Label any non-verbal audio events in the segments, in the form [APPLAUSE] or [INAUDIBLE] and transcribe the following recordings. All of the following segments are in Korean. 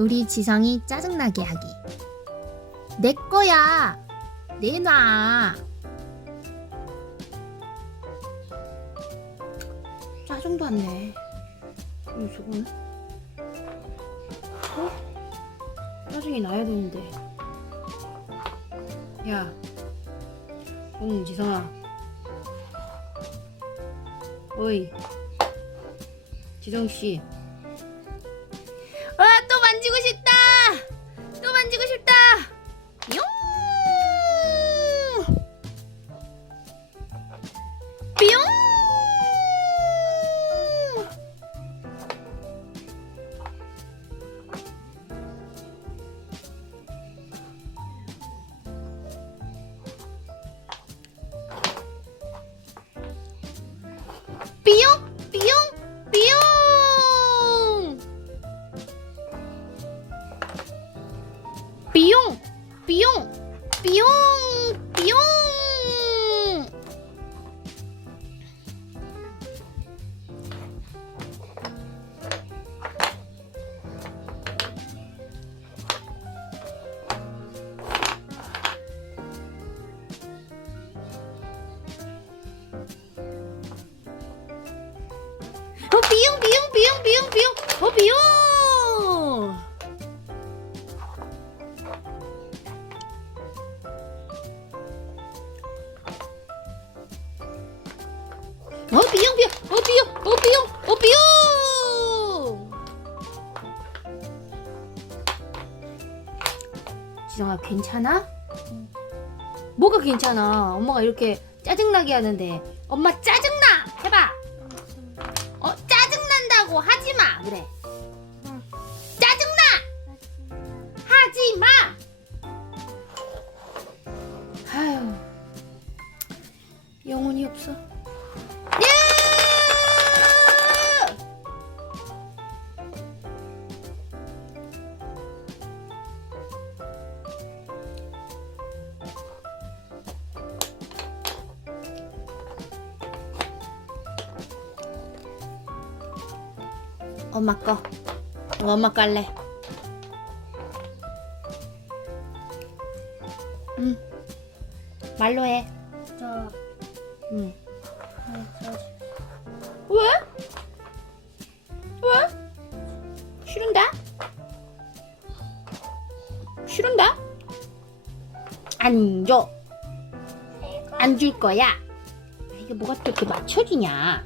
우리 지성이 짜증나게 하기. 내 거야. 내놔. 짜증도 안 내. 이 저건? 어? 짜증이 나야 되는데. 야. 응, 지성아. 어이. 지성씨. 와, 또 만지 be. 괜찮아? 뭐가 괜찮아 엄마가 이렇게 짜증나게 하는데 엄마 짜 엄마 거 어, 엄마 거 할래 응 말로 해 저, 응. 저, 왜? 왜? 싫은데? 싫은데? 안 줘. 안 줄 거야. 이게 뭐가 또 이렇게 맞춰지냐?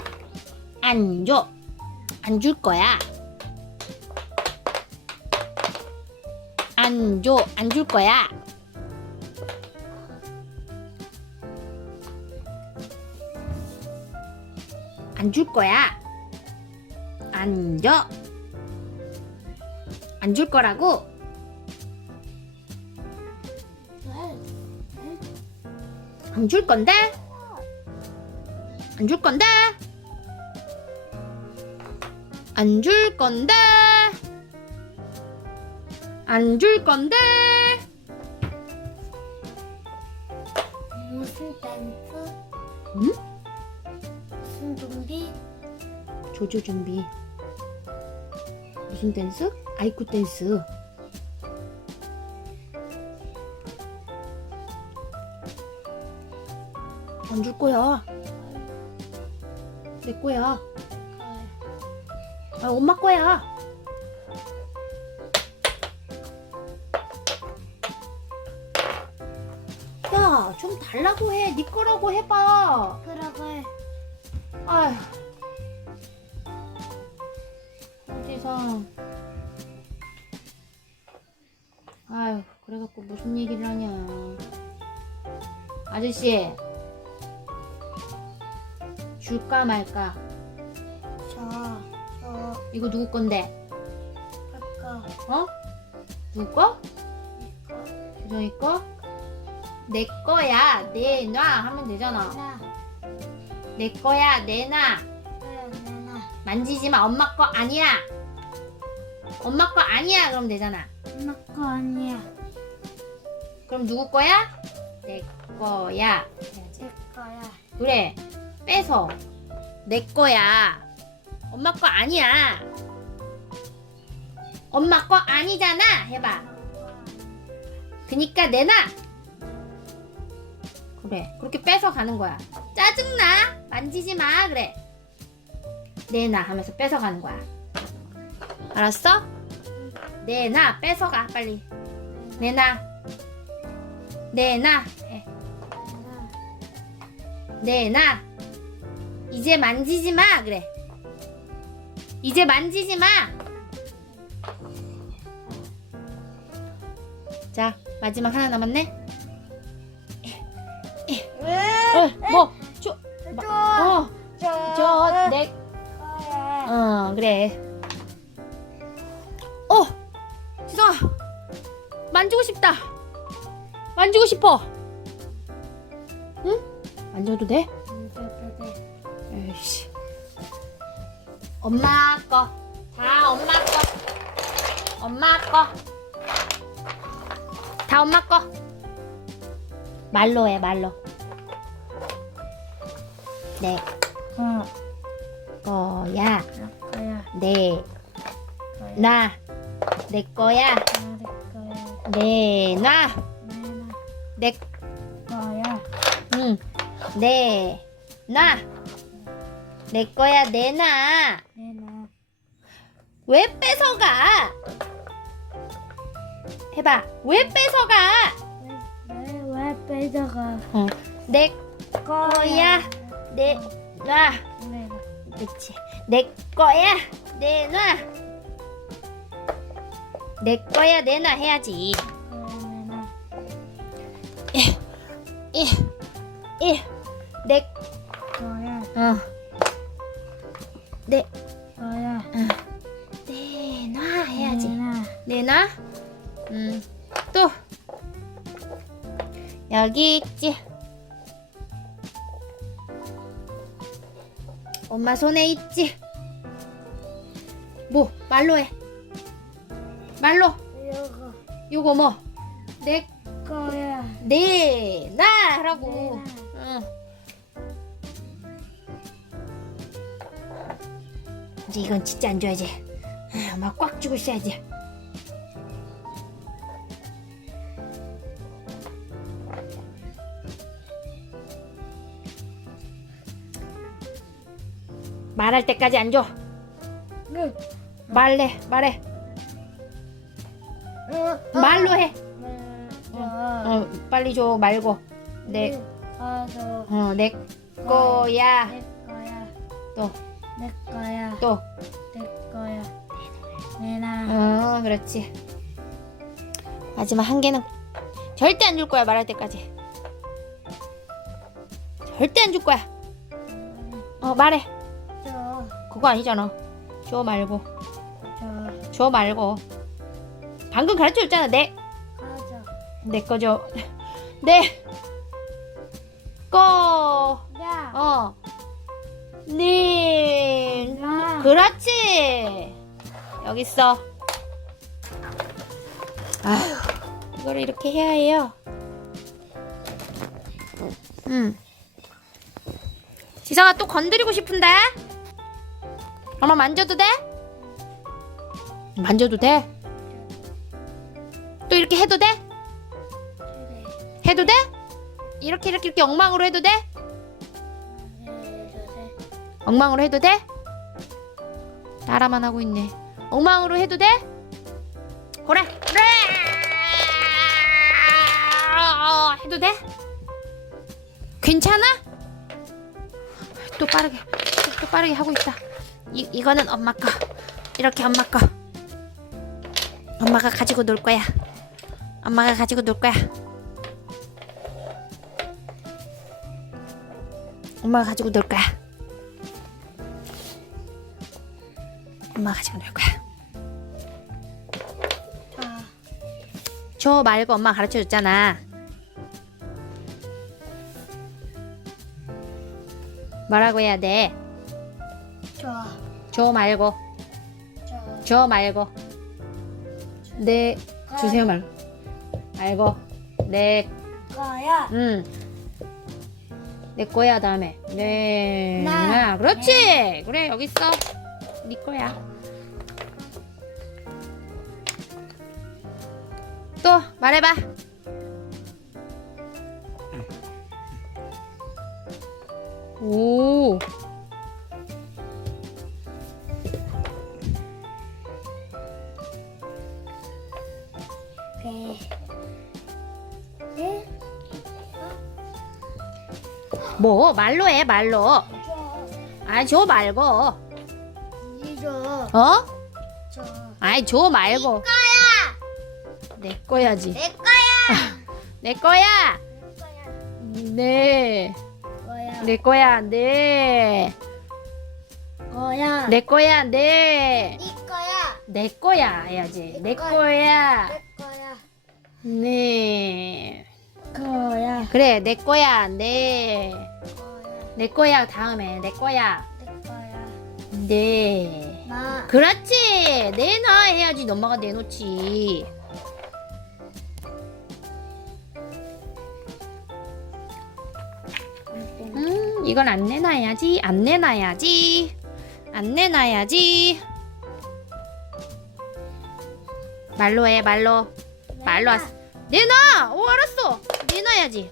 안 줘. 안 줄 거야. 안 줘. 안 줄 거야. 안 줄 거야. 안 줘. 안 줄 거라고. 안 줄 건데? 안 줄 건데? 안 줄 건데? 안 줄 건데? 무슨 댄스? 응? 무슨 좀비? 조조 준비. 무슨 댄스? 아이쿠 댄스. 안 줄 거야. 내 거야. 아, 엄마 거야. 야, 좀 달라고 해. 네 거라고 해봐. 그러고 아휴. 지성. 아휴, 그래갖고 무슨 얘기를 하냐. 아저씨. 줄까 말까? 저, 저, 이거 누구 건데? 아까, 어? 누구 거? 이거, 지성이 거? 내 거야. 내놔. 하면 되잖아. 나, 내 거야. 내놔. 만지지 마. 엄마 거 아니야. 엄마 거 아니야. 그럼 되잖아. 엄마 거 아니야. 그럼 누구 거야? 내 거야. 해야지. 제 거야. 그래. 빼서 내 거야. 엄마 거 아니야. 엄마 거 아니잖아. 해봐. 그니까 내놔. 그래. 그렇게 뺏어 가는 거야. 짜증나. 만지지 마. 그래. 내놔 하면서 뺏어 가는 거야. 알았어? 내놔. 뺏어 가. 빨리. 내놔. 내놔. 해. 내놔. 이제 만지지 마. 그래. 이제 만지지 마. 자, 마지막 하나 남았네. 뭐, 저, 어, 저, 내, 어, 그래. 어, 지성아, 만지고 싶다. 만지고 싶어. 응? 만져도 돼? 에이씨. 엄마 거. 다 엄마 거. 엄마 거. 다 엄마 거. 말로 해, 말로. 내 거야. 내, 나. 내 거야. 내, 나. 내, 응. 내, 나. 내 거야, 내, 나. 왜 뺏어가? 해봐. 왜 뺏어가? 왜 빼다가 어. 내 거야. 내, 나. 그치. 내 거야. 내놔. 내 거야. 내놔 해야지. 이, 이, 내, 거야 어, 내, 거야 내놔 해야지. 내놔. 내놔. 음, 또 여기 있지. 엄마 손에 있지. 뭐 말로 해. 말로. 이거 요거 뭐? 내 거야 내놔 하라고. 응. 이제 이건 진짜 안 줘야지. 아, 엄마 꽉 쥐고 있어야지. 말할 때까지 안 줘. 응. 말래, 말해. 말로 해. 어, 빨리 줘 말고. 내, 가서 어, 내 거야. 내 거야 또, 내 거야 또. 내 거야 내놔 어, 그렇지. 마지막 한 개는 절대 안 줄 거야 말할 때까지. 절대 안 줄 거야. 어, 말해. 저 그거 아니잖아. 줘 말고. 저줘 말고. 방금 가르쳐 줬잖아. 내, 가자 내 거죠. [LAUGHS] 내 거. 야 어. 네. 야 그렇지. 여기 있어. 아휴, 이거를 이렇게 해야 해요. 응. 지성아 또 건드리고 싶은데? 엄마 만져도 돼? 만져도 돼? 또 이렇게 해도 돼? 해도 돼? 이렇게 이렇게 이렇게 엉망으로 해도 돼? 엉망으로 해도 돼? 따라만 하고 있네. 엉망으로 해도 돼? 그래. 그래. 해도 돼? 괜찮아? 또 빠르게 또, 또 빠르게 하고 있다. 이 이거는 엄마 거. 이렇게 엄마 거. 엄마가 가지고 놀 거야. 엄마가 가지고 놀 거야. 엄마가 가지고 놀 거야. 엄마가 가지고 놀 거야. 자저 말고 엄마 가르쳐 줬잖아. 뭐라고 해야 돼? 저저 말고, 저저 말고. 네, 주세요 말. 말고, 네, 거야 음. 내 거야 다음에. 네, 나. 나. 그렇지. 그래 여기 있어. 네 거야. 또 말해봐. 오. 뭐 말로 해 말로. 저. 아줘 말고. 어? 저. 아이 줘 말고. 거야. 내 거야지. 내 거야. [LAUGHS] 내 거야. 내 거야. 네. 거야. 내 거야. 네. 거야. 내 거야. 네. 네 거야. 내 거야 해야지. 내내 거야. 거야. 내 거야. 네. 거야. 그래 내 거야. 네. 내 거야 다음에 내 거야. 내 거야. 네. 나. 그렇지. 내놔 해야지. 엄마가 내놓지. 음, 이건 안 내놔야지. 안 내놔야지. 안 내놔야지. 말로 해, 말로. 말로 왔어. 내놔! 오, 알았어. 내놔야지.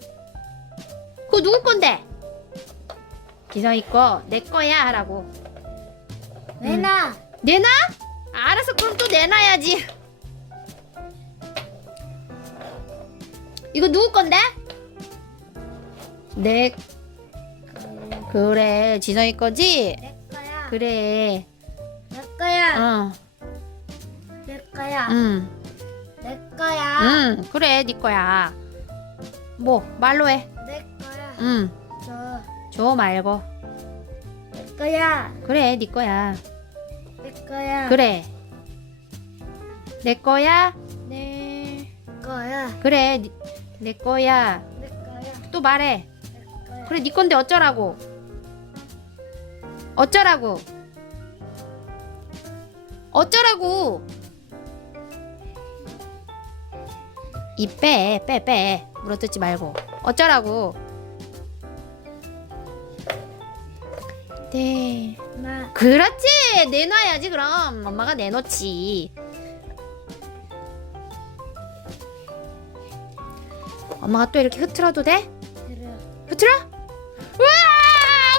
그거 누구 건데? 기성이 거, 내 거야 하라고. 내놔. 내놔? 알았어, 그럼 또 내놔야지. 이거 누구 건데? 내, 그래, 지성이 거지? 내 거야. 그래, 내 거야. 어, 내 거야. 응, 내 거야. 응, 그래, 네 거야. 뭐, 말로 해. 내 거야. 응, 저. 줘 말고. 내 거야. 그래, 네 거야. 내 거야. 그래. 내 거야? 네. 거야. 그래, 니- 내 거야. 내 거야. 또 말해. 내 거야. 그래, 네 건데 어쩌라고? 어쩌라고? 어쩌라고? 이 빼, 빼, 빼. 물어뜯지 말고. 어쩌라고? 네. 나. 그렇지! 내놔야지, 그럼. 엄마가 내놓지. 엄마가 또 이렇게 흐트러도 돼? 그래. 흐트러? 우와!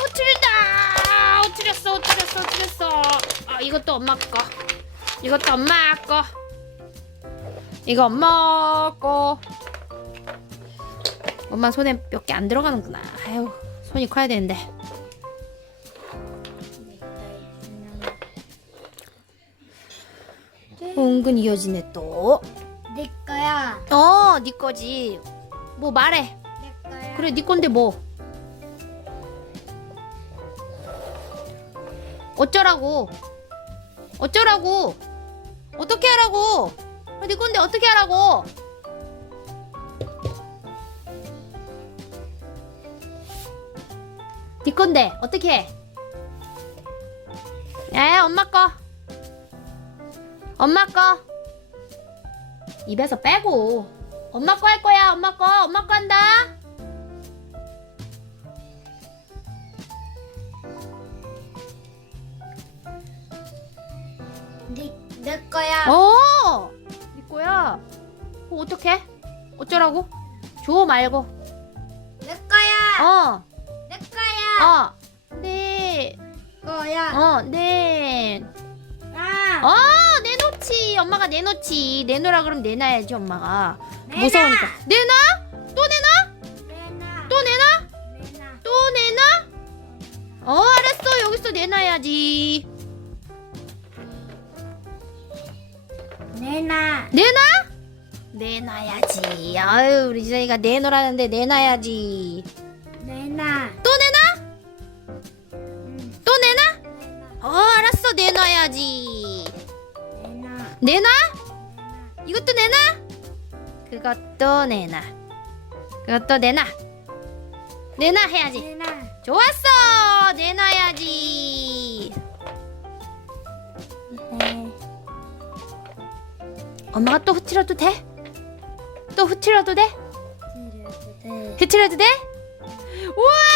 흐트린다! 흐트렸어, 흐트렸어, 흐트렸어. 아, 이것도 엄마 거. 이것도 엄마 거. 이거 엄마 거. 엄마 손에 몇 개 안 들어가는구나. 아유, 손이 커야 되는데. 은근 이어지네 또. 내 거야. 어, 네 거지. 뭐 말해. 내 거야. 그래, 네 건데 뭐. 어쩌라고? 어쩌라고? 어떻게 하라고? 아, 네 건데 어떻게 하라고? 네 건데 어떻게 해? 야, 엄마 거. 엄마 거. 입에서 빼고. 엄마 거 할 거야. 엄마 거. 엄마 거 한다. 네, 내 거야. 어! 네 거야. 어, 어떡해? 어쩌라고? 줘 말고. 내 거야. 어. 내 거야. 어. 네. 거야. 어, 네. 아. 어, 내놓지. 엄마가 내놓지. 내놓으라 그러면 내놔야지, 엄마가. 내놔. 무서우니까. 내놔? 또 내놔? 내놔. 또 내놔? 내놔. 또 내놔? 어, 알았어. 여기서 내놔야지. 내놔. 내놔? 내놔야지. 아유, 우리 지성이가 내놓으라는데 내놔야지. 내놔. 또 내놔? 응. 또? 내놔. 어, 알았어. 내놔야지. 내놔. 이것도 내놔? 그것도 내놔. 그것도 내놔. 내놔 해야지. 내놔. 좋았어. 내놔야지. 네. 엄마가 또 흐트려도 돼? 또 흐트려도 돼? 흐트려도 돼? 우와!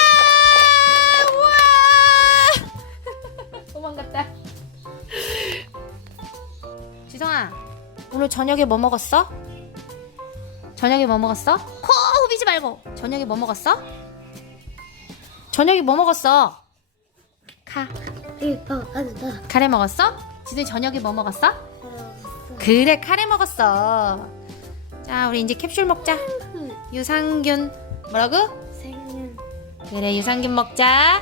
오늘 저녁에 뭐 먹었어? 저녁에 뭐 먹었어? 코 후비지 말고. 저녁에 뭐 먹었어? 저녁에 뭐 먹었어? 한다. 카레 먹었어? 지들 저녁에 뭐 먹었어? 그래 카레 먹었어. 자 우리 이제 캡슐 먹자. 유산균 뭐라고? 생년 그래 유산균 먹자.